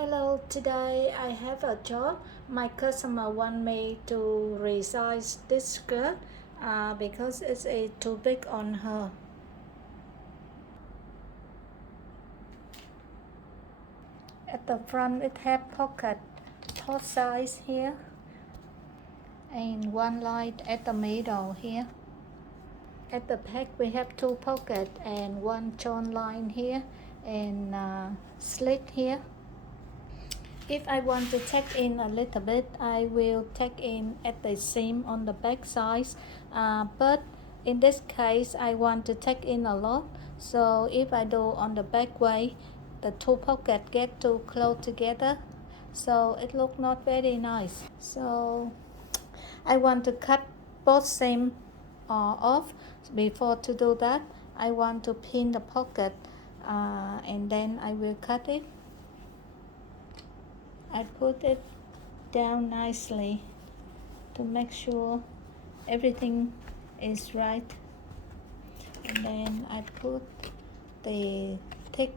Hello, today I have a job. My customer want me to resize this skirt because it's too big on her. At the front it have pocket top size here and one line at the middle here. At the back we have two pocket and one join line here and slit here. If I want to tack in a little bit, I will tack in at the seam on the back side. But in this case, I want to tack in a lot. So if I do on the back way, the two pockets get too close together. So it look not very nice. So I want to cut both seam off. Before to do that, I want to pin the pocket and then I will cut it. I put it down nicely to make sure everything is right, and then I put the thick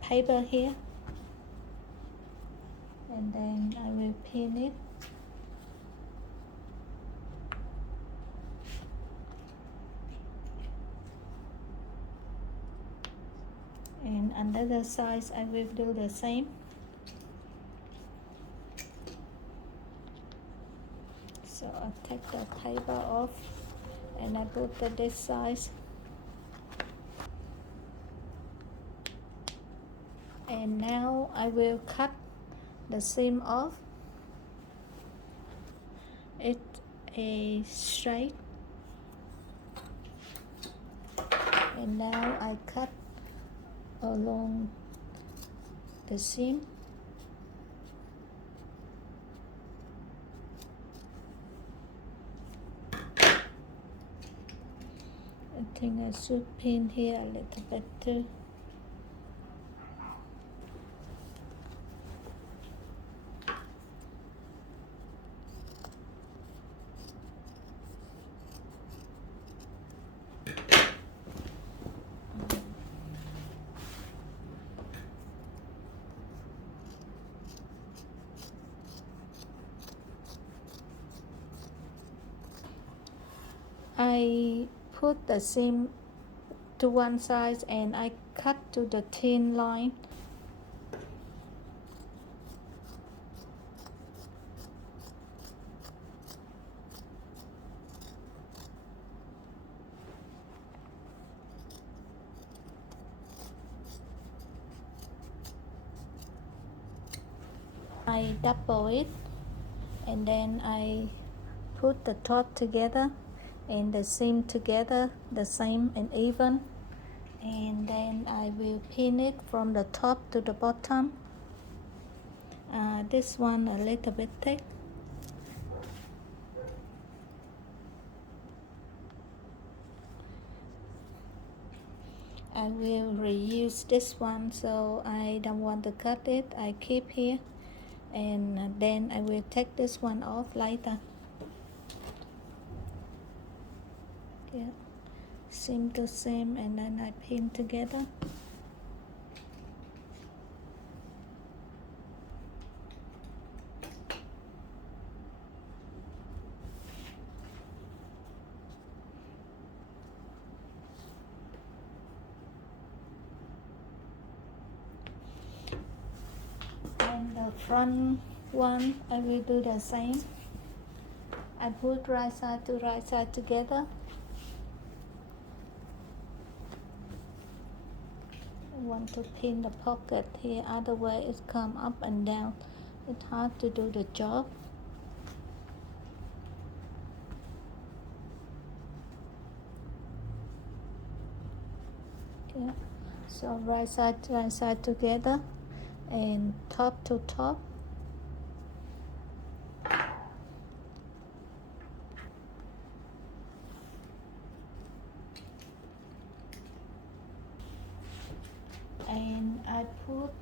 paper here, and then I will pin it. And on the other side I will do the same. So I take the paper off and I put this side, and now I will cut the seam off. It's a straight, and now I cut along the seam. I think I should pin here a little bit too. I put the seam to one side and I cut to the thin line. I double it and then I put the top together and the seam together the same and even, and then I will pin it from the top to the bottom. This one a little bit thick. I will reuse this one, so I don't want to cut it. I keep here, and then I will take this one off later. Yeah, seam to seam, and then I pin together. And the front one, I will do the same. I put right side to right side together. I want to pin the pocket here, otherwise it come up and down. It's hard to do the job. Yeah. So right side together and top to top. And I put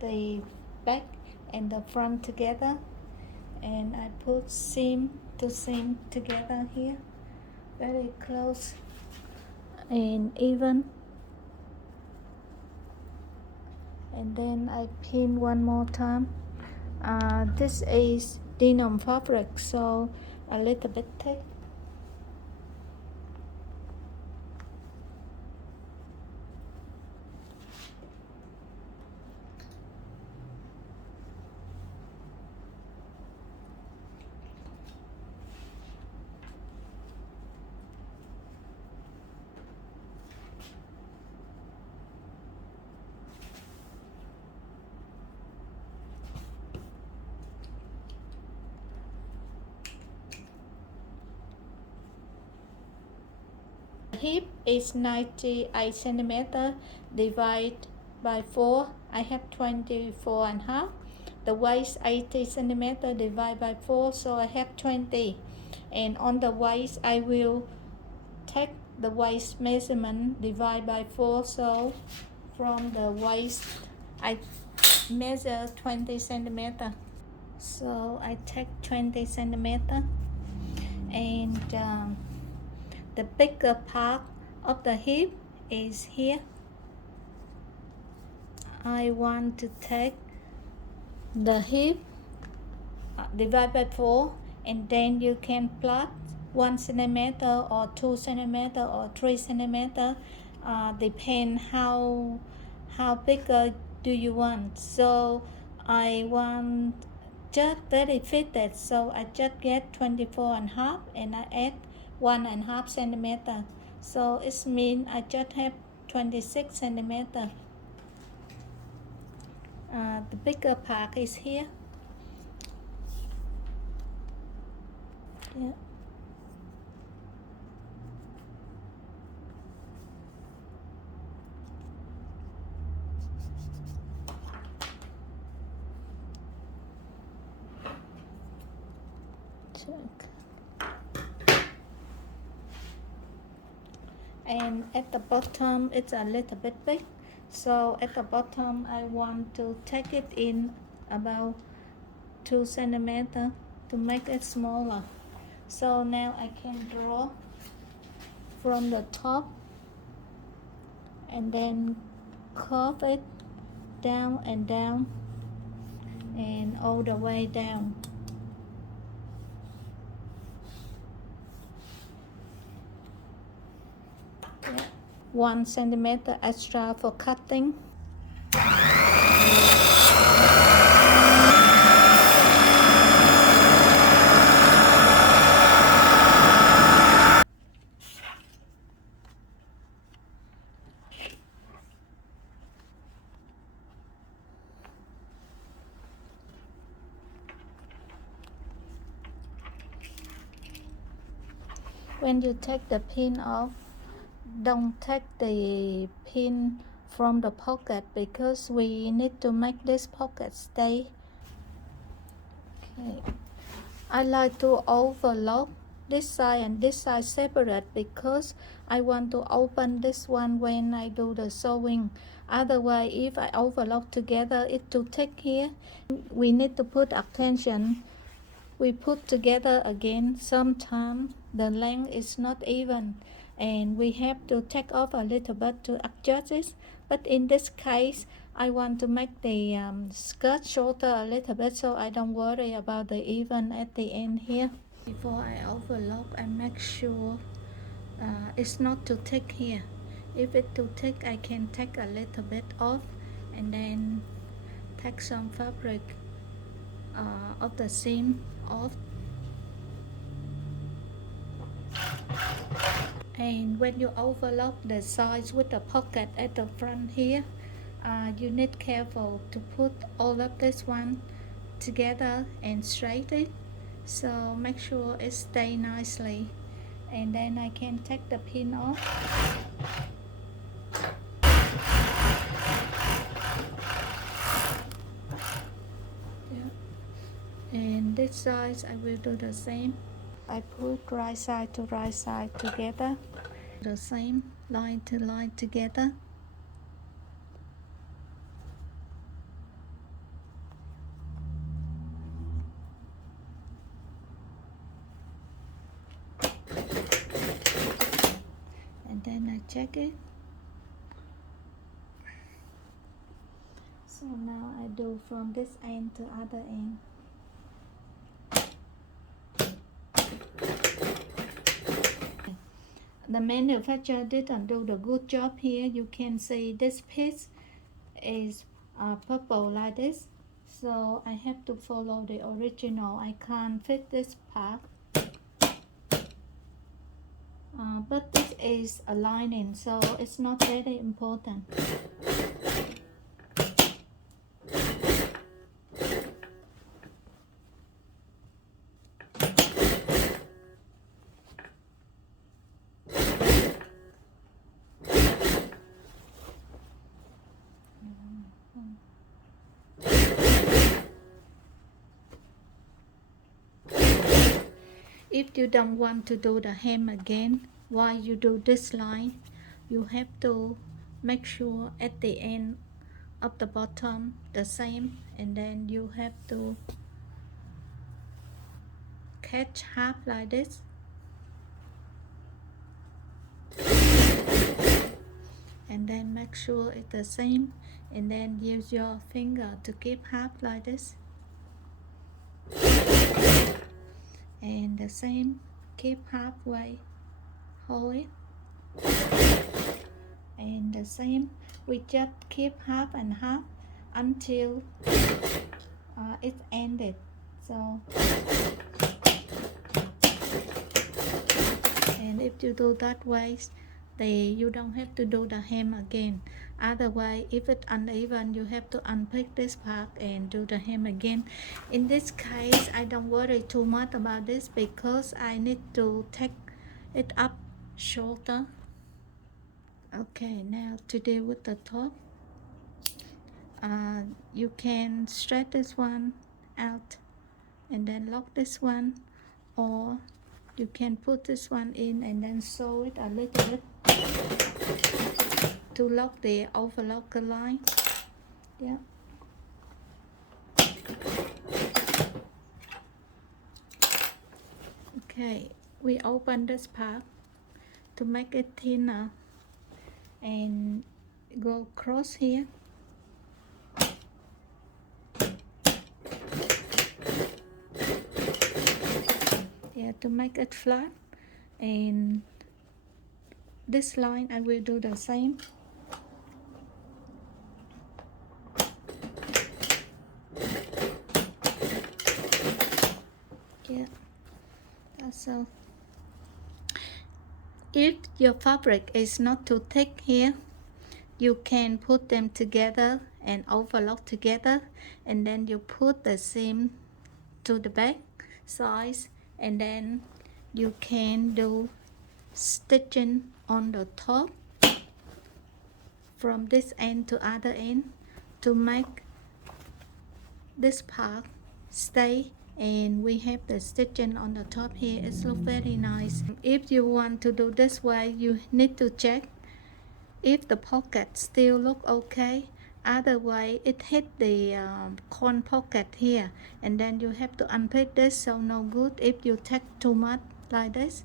the back and the front together, and I put seam to seam together here, very close and even. and then I pin one more time. This is denim fabric, so a little bit thick. Hip is 98 centimeter divided by 4. I have 24 and a half. The waist 80 centimeter divided by 4, so I have 20. And on the waist, I will take the waist measurement divide by 4. So from the waist, I measure 20 centimeter. So I take 20 centimeter, and the bigger part of the hip is here. I want to take the hip divide by 4, and then you can plot 1 centimeter or 2 centimeter or 3 centimeter, depend how bigger do you want. So I want just very fitted, so I just get 24 and a half, and I add 1.5 centimeter, so it means I just have 26 centimeter. The bigger part is here. Yeah. And at the bottom it's a little bit big, so at the bottom I want to take it in about 2 centimeter to make it smaller. So now I can draw from the top and then curve it down and down and all the way down. Yeah. 1 centimeter extra for cutting. When you take the pin off, don't take the pin from the pocket because we need to make this pocket stay. Okay. I like to overlock this side and this side separate because I want to open this one when I do the sewing. Otherwise, if I overlock together, it's too thick here. We need to put attention. We put together again. Sometimes the length is not even, and we have to take off a little bit to adjust it. But in this case, I want to make the skirt shorter a little bit, so I don't worry about the even at the end here. Before I overlock, I make sure it's not too thick here. If it's too thick, I can take a little bit off and then take some fabric of the seam off. And when you overlock the sides with the pocket at the front here, you need careful to put all of this one together and straight it, so make sure it stay nicely, and then I can take the pin off. And this side I will do the same. I put right side to right side together, the same line to line together. And then I check it. So now I do from this end to other end. The manufacturer didn't do the good job here. You can see this piece is purple like this, so I have to follow the original. I can't fit this part, but this is a lining, so it's not very important. If you don't want to do the hem again, while you do this line, you have to make sure at the end of the bottom the same, and then you have to catch half like this, and then make sure it's the same, and then use your finger to keep half like this, and the same, keep halfway, hold it, and the same, we just keep half and half until it's ended. So, and if you do that way, you don't have to do the hem again. Otherwise, if it's uneven, you have to unpick this part and do the hem again. In this case, I don't worry too much about this because I need to take it up shorter. Okay, now to deal with the top, you can stretch this one out and then lock this one, or you can put this one in and then sew it a little bit to lock the overlocker line. Yeah. Okay, we open this part to make it thinner and go across here. Yeah, to make it flat, and this line I will do the same. Yeah, that's all. If your fabric is not too thick here, you can put them together and overlock together, and then you put the seam to the back size, and then you can do stitching on the top from this end to other end to make this part stay, and we have the stitching on the top here. It looks very nice. If you want to do this way, you need to check if the pocket still look okay. Otherwise it hit the corn pocket here, and then you have to unpick this, so no good if you take too much like this.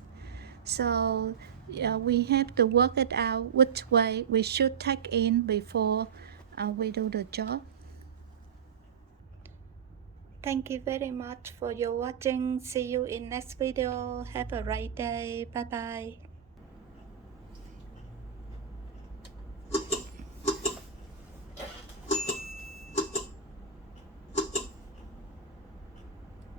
So we have to work it out which way we should take in before we do the job. Thank you very much for your watching. See you in next video. Have a great day. Bye bye.